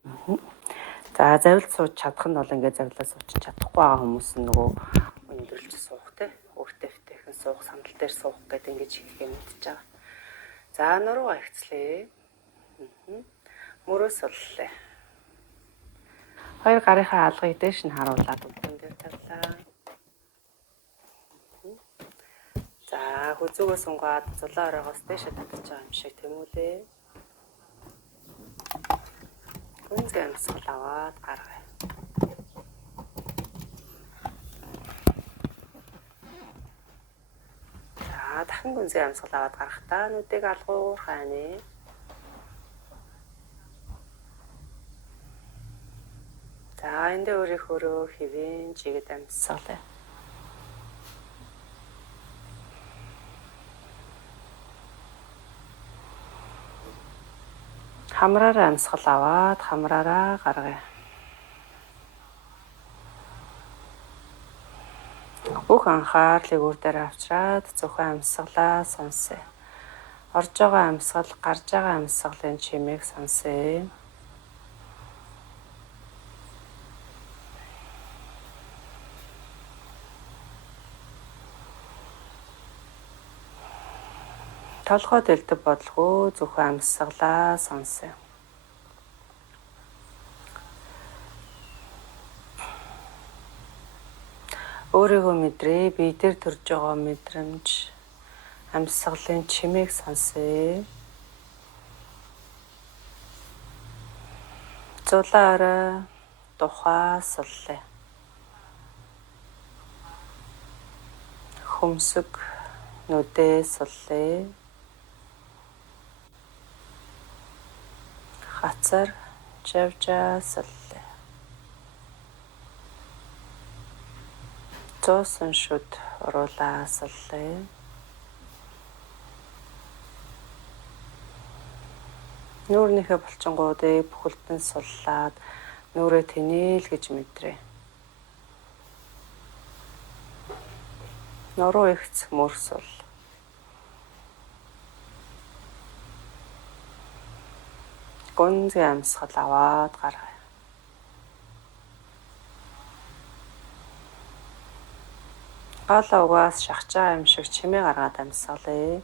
За завилд сууж чадах нь бол ингээд завилаа сууж чадахгүй байгаа хүмүүс нь нөгөө өндөрлж суух те өөртөө фтэйхэн суух сандал дээр суух гэдэг ингээд хийхээ мэдчихэж байгаа. За нуруугаа ихцлээ. Мөрөөс суллаа. Хоёр гарынхаа алгыг дээш нь харуулад өдгөн дээр тавилаа. За хүзүүгөөс унгаад зулаа оройгоос дээшээ татаж байгаа юм шиг тэмүүлээ. Гүнзгий амьсгал аваад гаргая. За дахин гүнзгий амьсгал аваад гарахдаа нүдийг алгуур хайны. За эндээ өөрийнхөө хэвэн чигэд амьсгалаа. Хамраараа амьсгал аваад хамраараа гаргая. Бүх анхаарлыг өөр дээр авчраад зөвхөн амьсгалаа сонсъё. Орж байгаа амьсгал, гарч байгаа амьсгалын чимээг сонсъё. Толгой дэлдэв бодлого зөвхөн амьсгалаа сонсъё. Өөрийгөө мэдрээ, бие дээр төрж байгаа мэдрэмж, амьсгалын чимээг сонсъё. Зулаараа тухай суллаа. Хөмсөг нүдээ суллаа. Хацар жавжаа суллаа. Зоосон шүд уруулаа суллаа. Нүүрнийхээ булчингуудыг бүхэлдэн суллаад нүрээ тэнээл гэж мэдрээ. Нуруу ихц мөрсөл. Гүнзгий амьсгал аваад гаргая. Гал угаас шахаж байгаа юм шиг чимээ гаргаад амьсгалъя.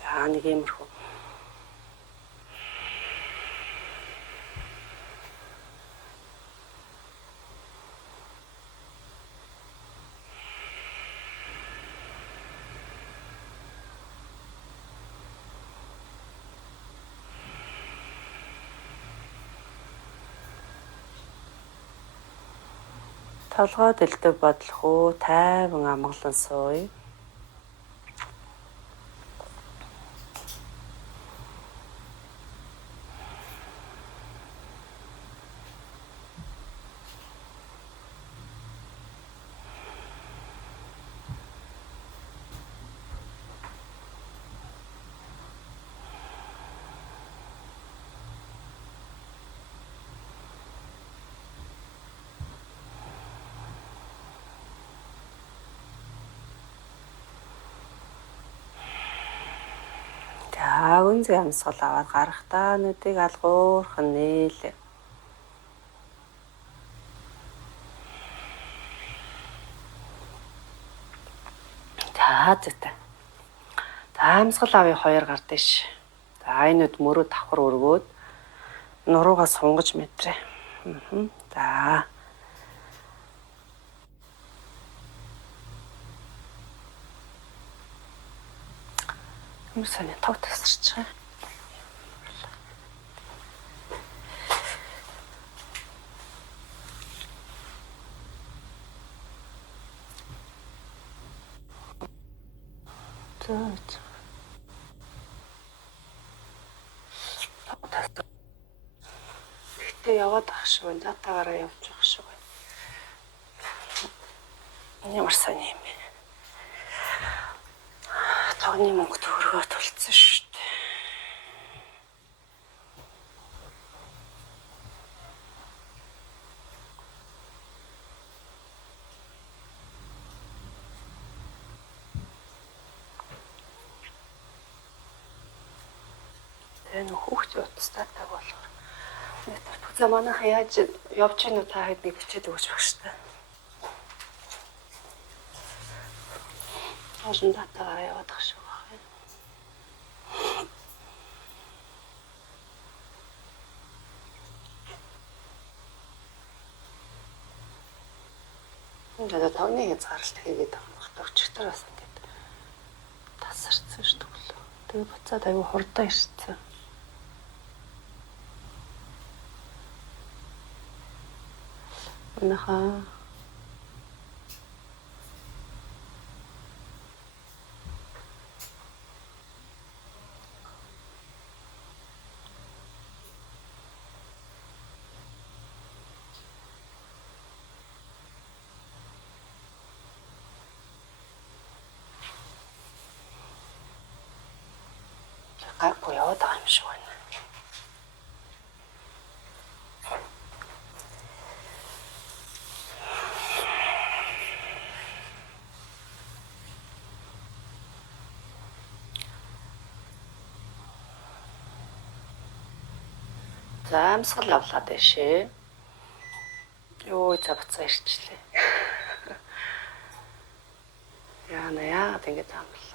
За нэг иймэрхүү. Толгой дэлдэв бодлого тайван амгалан сууя. За гүнзгий амьсгал аваад гарахдаа нүдийг алгуурхан нээлээ. За зүйтэй. За амьсгал авъя 2 гар дэш. За энэ нүд мөрөө давхар өргөөд нуруугаа сунгаж мэдрээ. За. Юмсаны тав тасарч байгаа. Гэтэ яваад ах шиг байна. Затаагаараа явж ах шиг байна. Ямар сайн юм бэ? Тогны мөнгө төгрөгөө тулцсан шүү дээ. Тэгээ нөх хүүхдийн утастаатай болохоор. За манайха яаж явж гин үү та хэд нэг бичээд өгч баг штэ. Ожин датагаа яваад ах шүү баг. Тэгээд тооны хязгаарлалт хийгээд байгаа юм байна. Өчигдөр бас ингээд тасарсан шүү дээ. Тэгээ буцаад аюу хурдан ирсэн. Манайхаа гайгүй яваад байгаа юм шиг байна. За амьсгал авлаа дэшээ. Йоо цавцаа ирчлээ. Яа тэгээд юм бэл.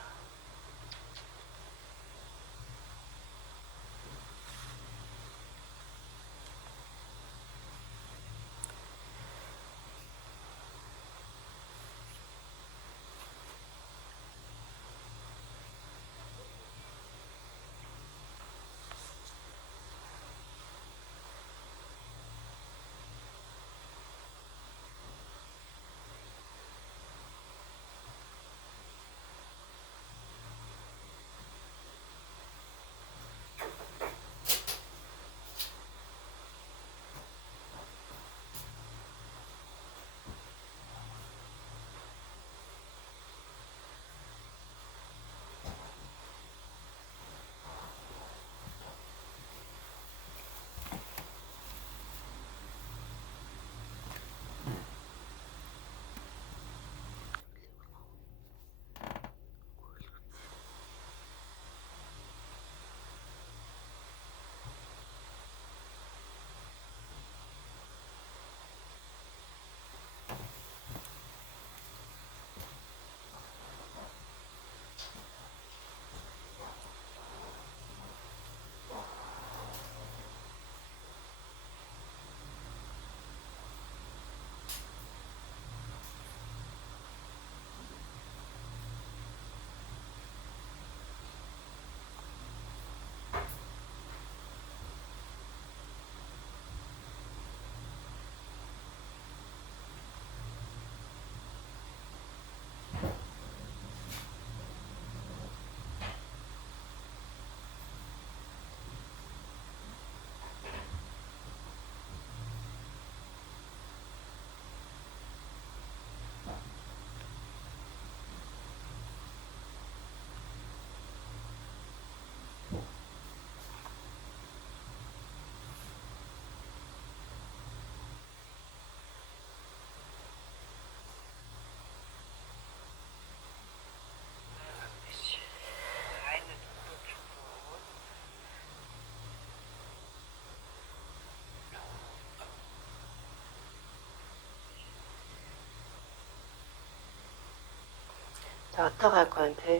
За одоо гайгүй байна те.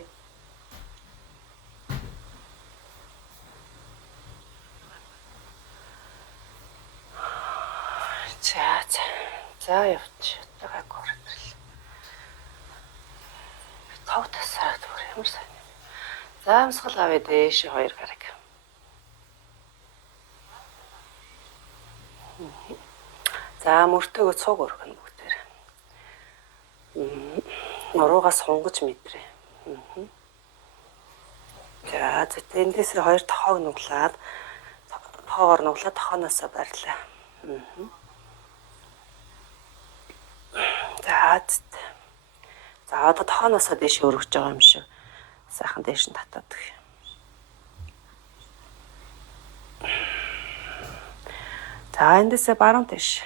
За явчих. Одоо гайгүй орчихлоо. Тав тасараад бүр ямар сайн. За амьсгал авъя дээш 2 гараг. За мөртөөгөө цуг өргөнө бүгдээр. Нуруугаас хунгаж мэдрээ. За эндээс 2 тохоог нуглаад тоогоор нуглаад тохооноосоо барьлаа. За одоо тохооноосоо дээш өргөж байгаа юм шиг. Сайхан дээш нь татаад өгье. За эндээсээ баруун тийш.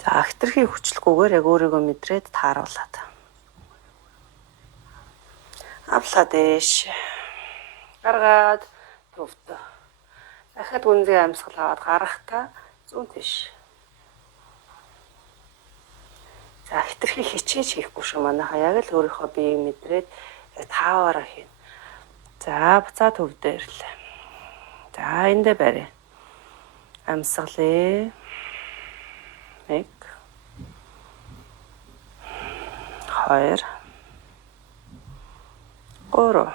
За хитрхи хүчлэггүйгээр яг өөрийгөө мэдрээд тааруулаад. Авлаа дээш. Гаргаад төвдөө. Дахиад гүнзгий амьсгал аваад гаргахтаа зүүн тийш. За хитрхи хичээж хийхгүй шүү манайхаа. Яг л өөрийнхөө биеийг мэдрээд яг тааваараа хийн. За буцаа төвдөө ирлээ. За эндэ барь. Амьсгалээ. 1 2 3.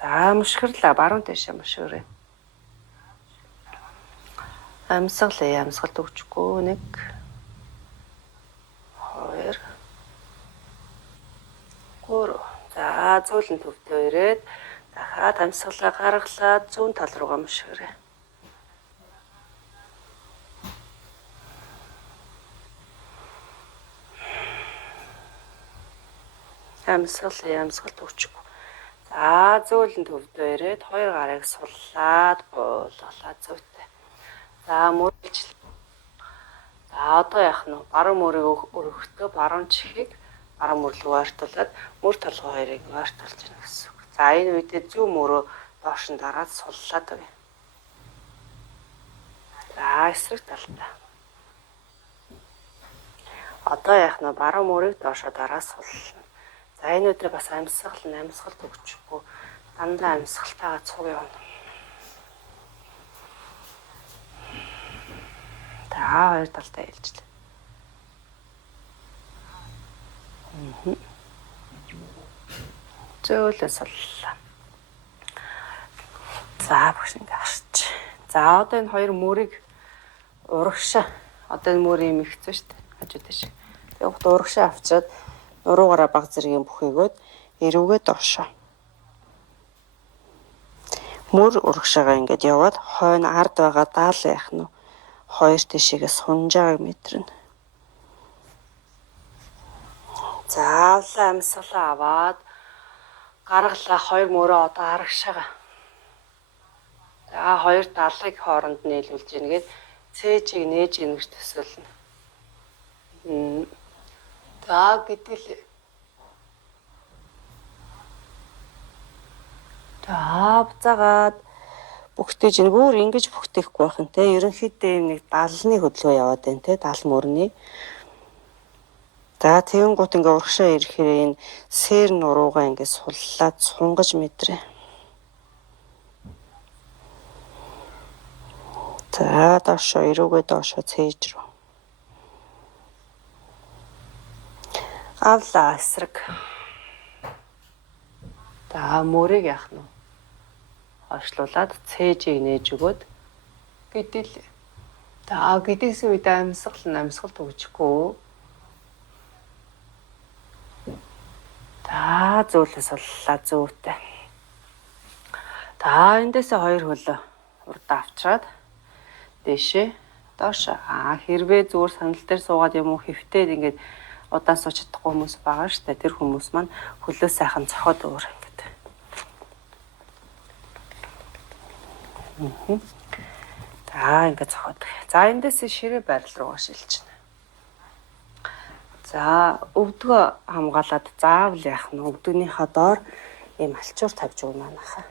За мушгирлаа баруун тийшээ мушгирээ. Амьсгалээ. Амьсгалт өгчихгүй. 1 2 3. За зөөлөн төвдөө ирээд дахиад амьсгалаа гаргалаад зүүн тал руугаа мушгирээ. Амьсгалт өгчихгүй. За зөөлөн төвдөө ирээд хоёр гарыг суллаад буулгалаад зүйтэй. За мөрөж. За одоо яах нь вэ? Баруун мөрийг өргөхдөө баруун чихийг баруун мөр рүү ойртуулад мөр толгой хоёрыг ойртуулж гэнэ гэсэн үг. За энэ үедээ зүүн мөрөө доош нь дараад суллаад өгье. За эсрэг талдаа. Одоо яах нь вэ? Баруун мөрийг доошоо дараа суллана. За энэ үедээ бас амьсгалт өгчихгүй. Дандаа амьсгалтайгаа цуг явна. За хоёр талдаа ээлжлээ. Зөөлөн суллаа. За багш ингэ харч. За одоо энэ хоёр мөрийг урагшаа. Одоо энэ мөр юм ихцэн шүү дээ. Хажууд шиг. Тэгээд урагшаа авчираад нуруугаараа баг зэргийн бүхийгөөд эрүүгээ доошоо. Мөр урагшаагаа ингэж яваад хойно ард байгаа даал яах нь хоёр тишээгээ сунжааг мэдрэнэ. За амьсгалаа аваад гаргалаа хоёр мөрөө одоо арагшаага. За хоёр даалыг хооронд нийлүүлж ийнгээд цээжийг нээж ийн гэж төсөөлнө. За гэтэл за буцаагаад бүхтэж ин бүр ингэж бүхтэхгүй байх нь те ерөнхийдөө юм нэг далны хөдөлгөөн яваад байна те дал мөрний. За тэгэн гут ингээ урагшаа ирэхээр энэ сэр нуруугаа ингээ суллаад сунгаж мэдрээ. За доошоо эрүүгээ доошоо цээж рүү. Авлаа эсрэг. За мөрийг яах нь вэ? Хойшлуулад цээжийг нээж өгөөд гэдэл. За гэдэгсэн үед амьсгалт өгчихгүй. За зөөлөн суллаа зүйтэй. За эндээсээ хоёр хөлөө урд авчраад дэшээ доош. Хэрвээ зүгээр санал дээр суугаад юм уу хэвтээд ингээд удаан сууж чадахгүй хүмүүс байгаа шүү дээ. Тэр хүмүүс маань хөлөө сайхан цохоод өөр ингээд. За ингээд цохоод. За эндээсээ ширээ байрал руугаа шилжинэ. За өвдгөө хамгаалаад заавал яах нь өвдгөнийхөө доор ийм алчуур тавьж өгнө манайхаа.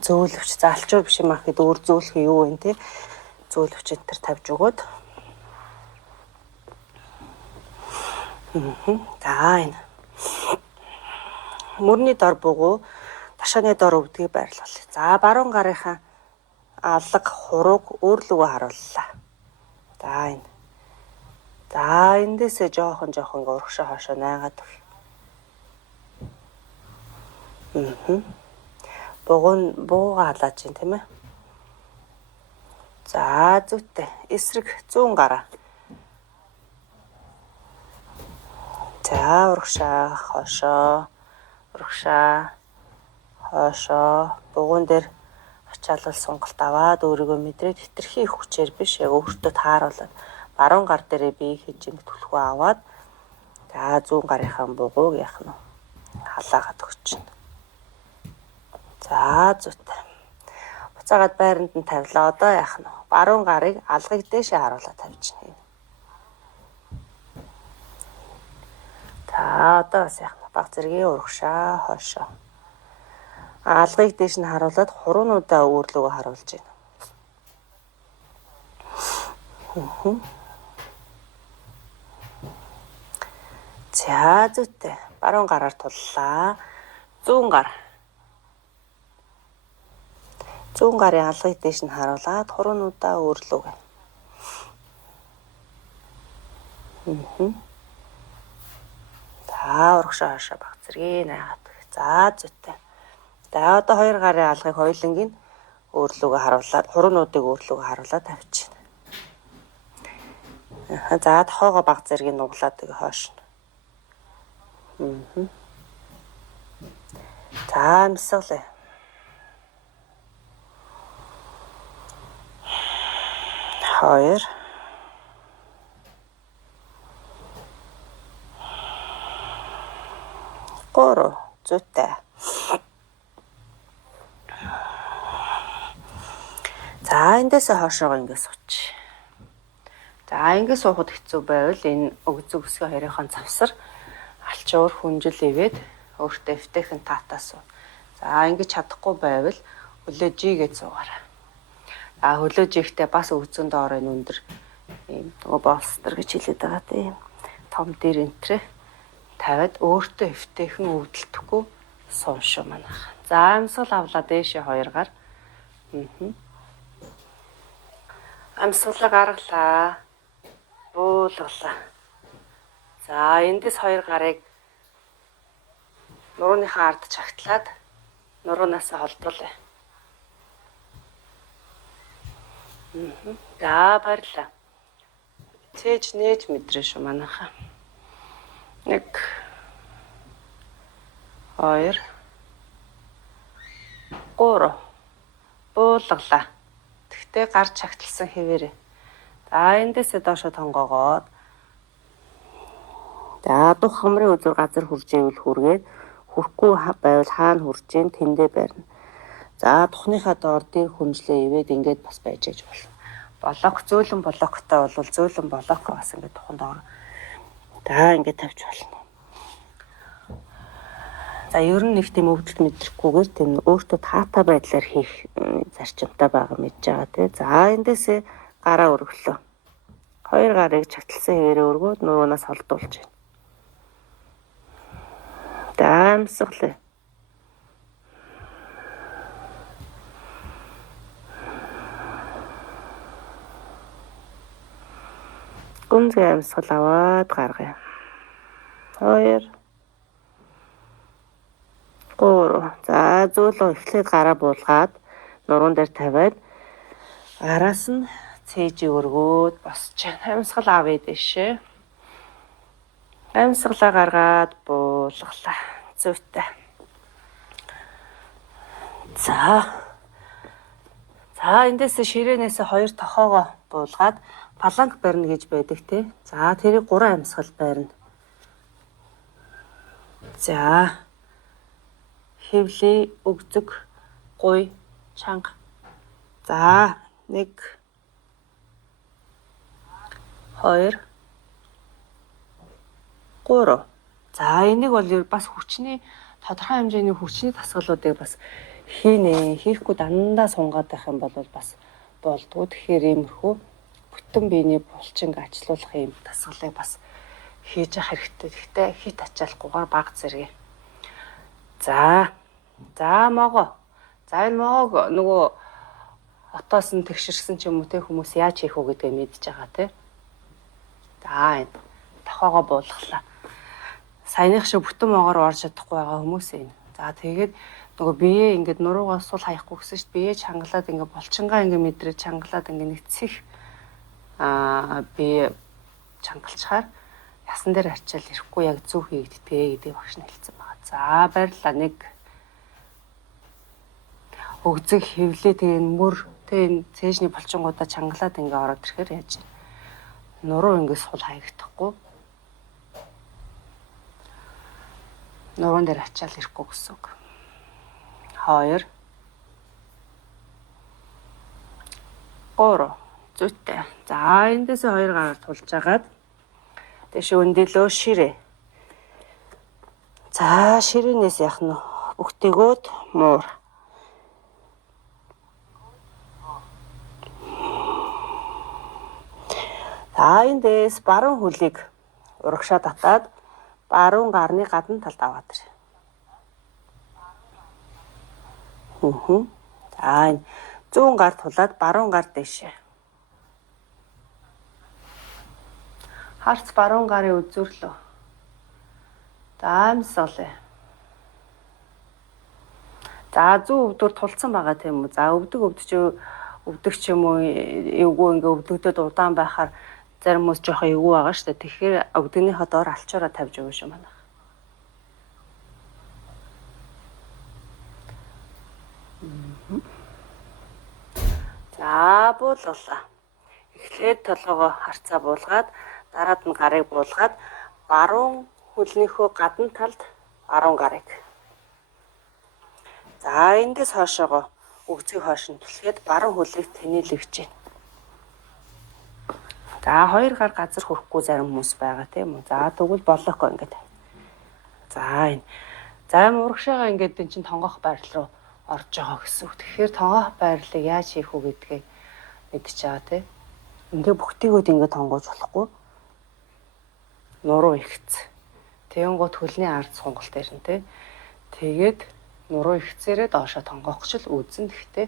Зөөлөвч. За алчуур биш юм ахэд өөр зөөлөх юу вэ те? Зөөлөвч энэ төр тавьж өгөөд. За энэ. Мөрний дор бугуу ташааны дор өвдгийг байрлуулъя. За баруун гарынхаа алга хурууг өөрлөгөө харууллаа. За энэ. За эндээсээ жоохон урагшаа хашаа найгаад өг. Бууга халааж чинь тийм ээ. За зүйтэй. Эсрэг зүүн гараа. За урагшаа хошоо. Урагшаа хошоо. Бугуун дээр ачаалал сонголт аваад өөрийгөө мэдрээд хитрхи их хүчээр биш яг өөртөө тааруулаад баруун гар дээрээ бие хийж ингэ түлхүү аваад за зүүн гарынхаа бугууг яах нь халаагаад өгчнө. За зүйтэй. Буцаагаад байранд нь тавилаа. Одоо яах нь баруун гарыг алгыг дээшээ харуулаад тавьчихна. За одоо бас яах нь баг зэргийн урагшаа хойшоо. Алгыг дээш нь харуулад хуруунуудаа өөрлөгөө харуулж байна. За зүйтэй. Баруун гараар туллаа. Зүүн гар. Зүүн гарын алгыг дээш нь харуулад хуруунуудаа өөрлөгөө. За урагшаа хаашаа баг зэрэг наагаад. За зүйтэй. За одоо хоёр гарын алгыг хоёулангийн өөрлөгөө харуулад хуруунуудыг өөрлөгөө харуулад тавьчихна. За тохоогоо баг зэргийг нуглаад тэгээ хойш. За амсгалаа. 2 3 зүйтэй. За эндээс хоошоогоо ингэ сууч. За ингэ суухад хэцүү байвал энэ өгзөг өсгөө хоёрын завсар алчуур хүнжил ивээд өөртөө эвтэйхэн таатаас суу. За ингэж чадахгүй байвал хөлөө G гэж суугаарай. А хөлөө G-тэй бас өгзөн доороо нүндэр ийм нөгөө болстер гэж хэлээд байгаа тийм. Том дээр энтрэ тавиад өөртөө эвтэйхэн өвдөлтөхгүй суун шүү манайх. За амьсгал авлаа дээшээ хоёр гар. Амьсгалыг гаргалаа. Буулгалаа. За эндээс хоёр гарыг нурууныхаа ард чагтлаад нуруунаас холдуулъя. За баярлаа. Цээж нээж мэдрээ шүү манайхаа. 1 2 3 буулгалаа. Тэгтээ гар чагтлсан хэвээрээ. За эндээсээ доошо тонгоогоод. За дух хамрын үзүр газар хурж ивэл хүргээд хүрхгүй байвал хаана хурж ийн тэндээ барина. За тухныхаа доор дээр хүнжлээ ивээд ингээд бас байж аж болно. Блок зөөлөн блоктой бол зөөлөн блок бас ингээд тухын доор. За ингээд тавьж болно. За ер нь нэг тийм өвдөлт мэдрахгүйгээр тийм өөртөө таатай байдлаар хийх зарчимтай байгаа мэдж байгаа тий. За эндээсээ гараа өргөлөө. Хоёр гарыг чагтлсан хэвээрээ өргөөд нуруунаас холдуулж байна. За амьсгалаа. Гүнзгий амьсгал аваад гаргая. 2 3 За зөөлөө эхлээд гараа буулгаад нуруунд дээр тавиад араас нь цээж өргөөд босч байна. Амьсгал авъя дэшээ. Амьсгалаа гаргаад буулгалаа. Зүйтэй. За эндээс ширээнээс хоёр тохоогоо буулгаад паланг барина гэж байдаг тий. За тэрийг 3 амьсгал барина. За хевли, өгзөг, гуй, чанга. За 1 2 3 За энийг бол бас хүчний тодорхой хэмжээний хүчний дасгалуудыг бас хийнэ. Хийхгүй дандаа сунгаад байх юм бол бас болдгоо. Тэгэхээр иймэрхүү бүтэн биений булчинг ачлуулах юм дасгалыг бас хийж явах хэрэгтэй. Гэхдээ хит ачаалахгүйгээр баг зэрэг. За могоо. За энэ могоог нөгөө отоос нь тэгшэрсэн ч юм уу те хүмүүс яаж хийх үү гэдгээ мэдж байгаа те. За энэ тохоогоо буулгалаа. Саяных шиг бүтэн могоор орж чадахгүй байгаа хүмүүс энэ. За тэгээд нөгөө бие ингээд нуруугаас сул хаяхгүй гэсэн чинь бие чангалаад ингээд булчингаа ингээд мэдрээд чангалаад ингээд нэг цэх бие чангалчаар ясан дээр арчаал ирэхгүй яг зөв хийгддэг гэдэг багш нь хэлсэн байгаа. За баярлалаа. 1 өгзөг хевлээ тэгээ мөр тэгээ цээжний булчингуудаа чангалаад ингээд ороод ирэхээр яаж нуруу ингээд сул хаягдахгүй нуруун дээр ачаал ирэхгүй гэсэн үг. 2 3 Зүйтэй. За эндээсээ 2 гараар тулж агаад дэше өндөлөө ширээ. За ширээнээс яах нь Өгтөгөөд муур. За эндээс баруун хөлийг урагшаа татаад баруун гарны гадна талд аваад ир. За энэ зүүн гар тулаад баруун гар дэшээ. Харц баруун гарын үзүүрлөө. За амьсгалаа. За зүүн өвдөр тулцсан байгаа тийм үү? За өвдөг ч юм уу эвгүй ингээ өвдөгдөд удаан байхаар зарим хүмүүс жоохон эвгүй байгаа шүү дээ. Тэгэхээр өвдөгнийхөө доор алчуураа тавьж өгнө шүү манайх. За буулгалаа. Эхлээд толгоогоо харцаа буулгаад дараад нь гарыг буулгаад баруун хөлнийхөө гадна талд баруун гарыг. За эндээс хойшоогоо өгцгийг хойш нь түлхээд баруун хөлийг тэнэлэгж байна. За хоёр гар газар хүрэхгүй зарим хүмүүс байгаа тийм үү. За тэгвэл болохгүй ингээд. За энэ. За урагшаага ингээд эн чинь тонгоох байрал руу орж байгаа гэсэн үг. Тэгэхээр тонгоох байрлалыг яаж хийх үү гэдгийг мэдчихэж байгаа тийм. Ингээ бүгтийгүүд ингээ тонгоож болохгүй. Нуруу ихц. Тэнгуут хөлний ард сонголт ирнэ тийм. Тэгээд нуруу ихцээрээ доошоо тонгоох гэж л үзэн. Гэхдээ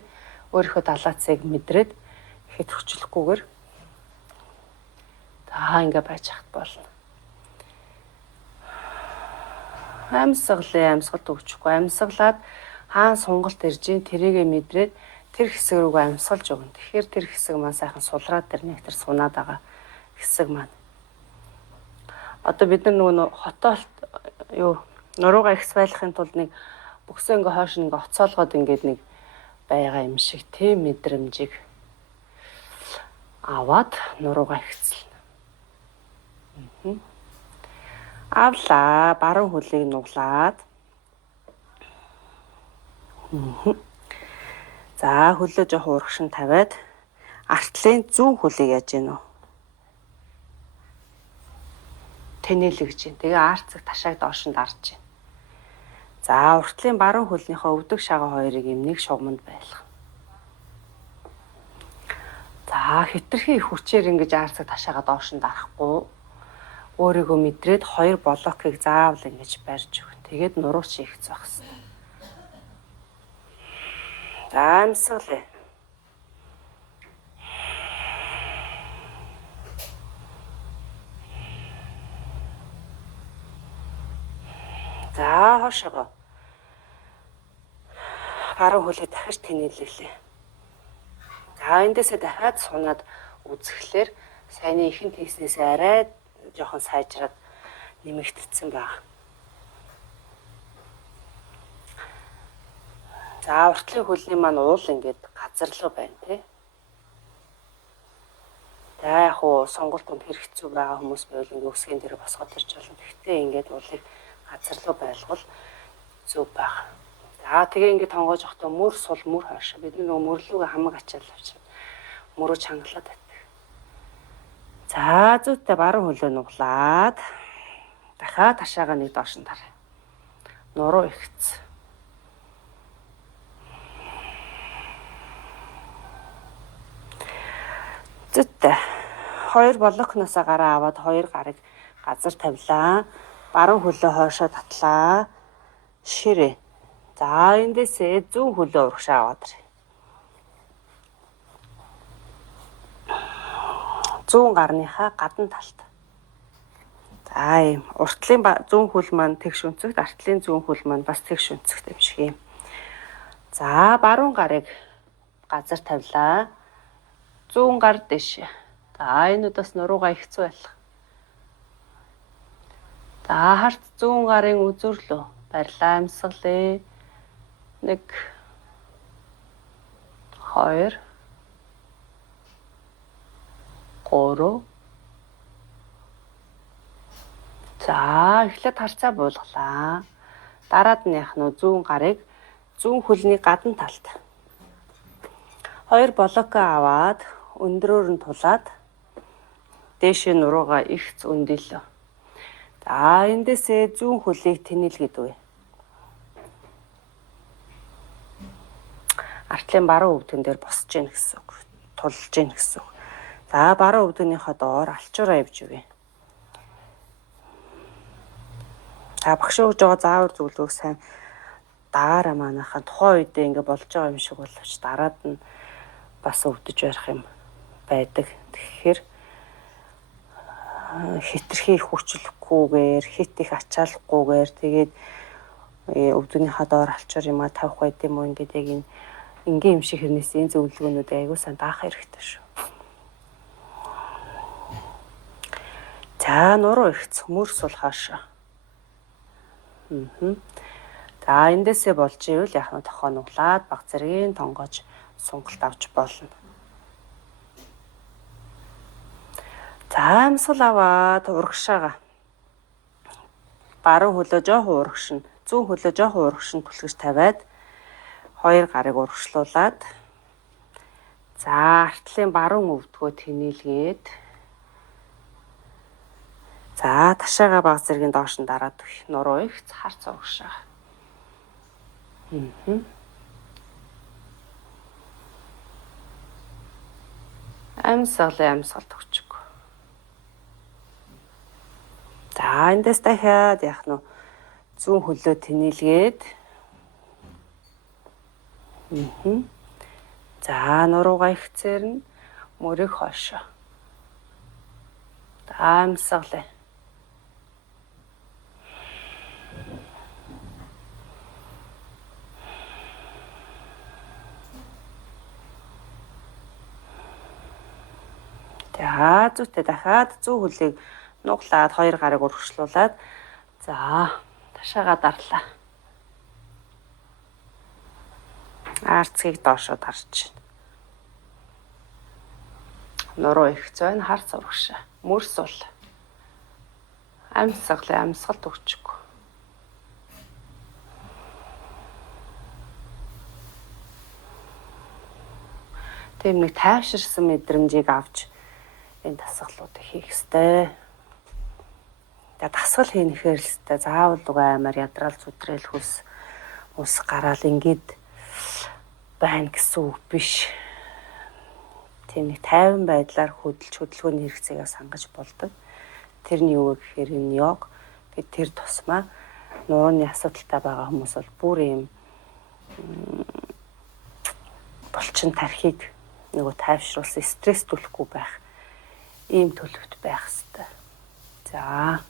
өөрийнхөө далаацыг мэдрээд ихэд хүчлэхгүйгээр та ингээ байж хат болно. Амьсгалт өгчихгүй. Амьсгалаад хаан сонголт ирж ийн тэрийгэ мэдрээд тэр хэсэг рүүгээ амьсгалж өгнө. Тэгэхээр тэр хэсэг маань сайхан сулраад тэр нэг тэр сунаад байгаа хэсэг маань. Одоо бид нар нөгөө хотоолт нуруугаа ихс байлгахын тулд нэг бүксөө ингээ хойш ингээ оцоолгоод ингээд нэг байгаа юм шиг тийм мэдрэмжийг аваад нуруугаа ихцэлнэ. Авлаа. Баруун хөлийг нуглаад. За хөлөө жоохон урагшин тавиад артлын зүүн хөлийг яаж гэнэ үү? Тэнэлэгж гин. Тэгээ арцэг ташааг доош нь дарж гин. За уртлын баруун хөлнийхөө өвдөг шага хоёрыг эмнийг шугамд байлгах. За хитрхи их хүчээр ингэж арцэг ташаага доош нь дарахгүй өөрийгөө мэдрээд хоёр блокийг заавал ингэж барьж өгнө. Тэгээд нуруу чи ихц байх хэрэгтэй. За амьсгалаа. За хошоо. Баруун хөлөө дахиж тэнэллээ. За эндээсээ дахиад сунаад үзэхлээр саяны ихэн тийснээс арай жоохон сайжраад нэмэгдсэн байна. За уртлын хөлний маань уул ингээд газарлуу байна тий. За яг хуу сонголтод хэрэгцүү байгаа хүмүүс байвал ингээд үсгийн дээр босгоод ирж болно. Гэхдээ ингээд уулыг газарлуу байлгал зөв байна. За тэгээ ингээд тонгоож явахдаа мөр сул мөр хойш. Бид нөгөө мөрлүүгээ хамаг ачаал авчирна. Мөрөө чангалаад байдаг. За зүйтэй баруун хөлөө нуглаад дахиад ташаага нэг доош нь тараа. Нуруу ихц. Зүйтэй хоёр блокноосоо гараа аваад хоёр гарыг газар тавилаа. Баруун хөлөө хойшоо татлаа. Ширээ. За эндээсээ зүүн хөлөө урагшаа аваад ир. Зүүн гарныхаа гадна талд. За ийм уртлын зүүн хөл маань тэгш өнцөгт, артлын зүүн хөл маань бас тэгш өнцөгт юм шиг юм. За баруун гарыг газар тавилаа. Зүүн гар дэш. За энэ удаас нуруугаа ихцүү байлах. За харт зүүн гарын үзүүрлөө барьлаа амьсгалаа. 1 2 3. За эхлээд харцаа буулгалаа. Дараад нь яах нь зүүн гарыг зүүн хөлний гадна талд. 2 блок аваад өндрөөр нь тулаад дээшээ нуруугаа ихц өндөлөө. За эндээсээ зүүн хөлийг тэнэлгээд үе. артлын баруун өвдгөн дээр босч гин гэсэн үг. Тулж гин гэсэн үг. За баруун өвдгөнийхөө доор алчуураа явж ивэ. За багш өгж байгаа заавар зөвлөгөөг сайн дагаараа манайхаа тухайн үедээ ингэ болж байгаа юм шиг боловч дараад нь бас өвдөж барих юм байдаг. Тэгэхээр хитрхи их хүчлэхгүйгээр, хит их ачаалахгүйгээр тэгээд өвдгөнийхөө доор алчуур юм а тавих байд юм уу ингээд яг энэ энгийн юм шиг хэрнээс энэ зөвлөгөөнүүд аягүй сайн даах хэрэгтэй шүү. За нуруу ихц мөрс бол хаашаа. За эндээсээ болж ивэл яг нь тохоо нуглаад баг зэргийн тонгоож сунгалт авч болно. За амьсгал аваад урагшаага. Баруун хөлөө жоохон урагшин, зүүн хөлөө жоохон урагшин түлхэж тавиад хоёр гарыг урагшлуулад за артлын баруун өвдгөө тэнэлгээд за ташаага баг зэргийн доош нь дараад нуруу их харц урагшаа. Амьсгал өгчөг. За эндээс дахиад яах нь зүүн хөлөө тэнэлгээд за нуруугаа ихцээрнэ мөрийг хойшоо. За амьсгал. За зүйтэй дахиад зүүн хөлийг нуглаад хоёр гарыг урагшлуулад за ташаага дарлаа. Арцгийг доошоо дарж. Нуруу их зойн харц урагшаа. Мөрс бол амьсгалт өгчөг. Тийм нэг тайвширсан мэдрэмжийг авч энэ дасгалуудыг хийх ёстой. Тэгээд дасгал хийнэхээр л ёстой. Заавал уг аймаар ядраал зүтрээл хүс ус гараал ингээд байна гэсэн үг биш. Тийм нэг тайван байдлаар хөдөлгөөний хэрэгцээгээ сангаж болдог. Тэрний юу гэхээр энэ йог. Тэгээд тэр тусмаа нурууны асуудалтай байгаа хүмүүс бол бүр юм булчин тархийг нөгөө тайвшруулсан стресс түлхэхгүй байх ийм төлөвт байх хэрэгтэй. За.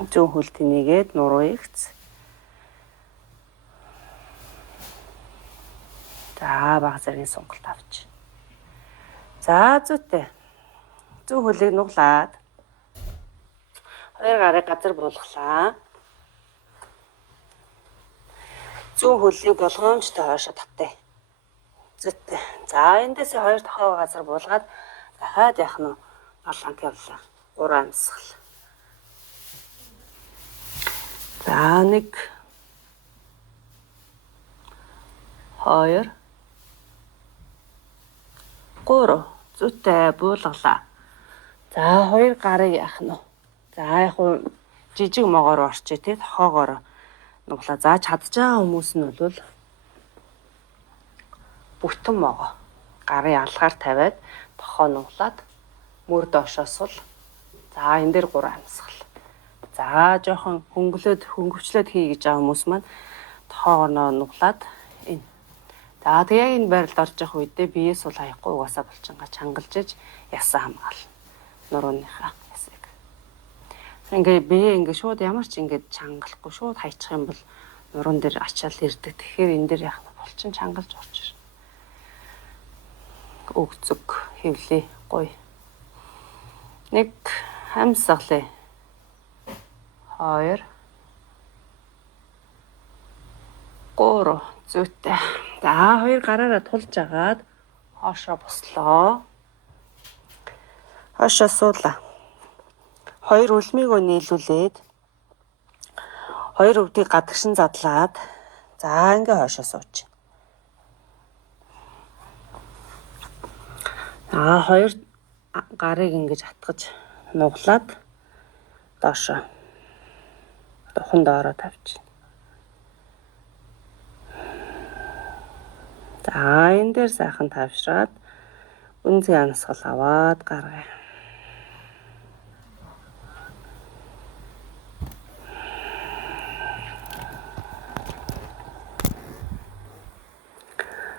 Зүүн хөл тэнийгээд нуруу ихц. За баг зэргийн сунгалт авч. За зүйтэй. Зүүн хөлийг нуглаад хоёр гарыг газар буулгалаа. Зүүн хөлийг болгоомжтой хойшоо татъя. Зүйтэй. За эндээс хоёр тохоо газар буулгаад дахиад яах нь галант явлаа. 3 амьсгал. За 1 2 3 зүйтэй буулгалаа. За хоёр гарыг яах нь. За яг хуу жижиг могоор орчээ тий тохоогоор нуглаа. За чадж байгаа хүмүүс нь бол бүтэн могоо гарын алгаар тавиад тохоо нуглаад мөр доошоо сул. За энэ дээр 3 амьсгал. За жоохон хөнгөвчлөөд хий гэж байгаа хүмүүс маань тохоогоо нуглаад энэ. За тэгээ энэ байралд орж явах үедээ биеэс бол хаяхгүй угаасаа булчингаа чангалж иж ясаа хамгаална. Нурууныхаа ясыг. Ингээ бие ингээ шууд ямар ч ингээ чангалахгүй шууд хайчих юм бол нуруунд дээр ачаал ирдэг. Тэгэхээр энэ дээр яах нь булчин чангалж орж ирнэ. Өгцөг хөвлөө гоё. 1 амьсгалаа. 2 3 зүйтэй. За хоёр гараараа тулж агаад хоошоо бослоо. Хоошоо суулаа. Хоёр үлмийгөө нийлүүлээд хоёр өвдгийг гадагшин задлаад за ингээ хоошоо сууж. Хоёр гарыг ингэж атгаж нуглаад доошоо духан доороо тавьж. За энэ дээр сайхан тавьшраад үнцгийн анасгал аваад гаргая.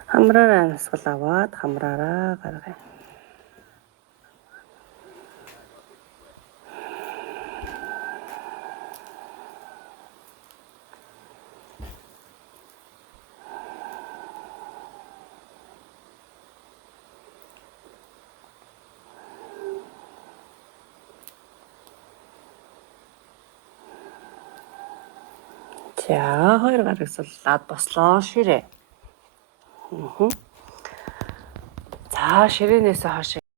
Хамраараа анасгал аваад хамраараа гаргая. За 2 гараг суллаад бослоо ширээ. За ширээнээс хойш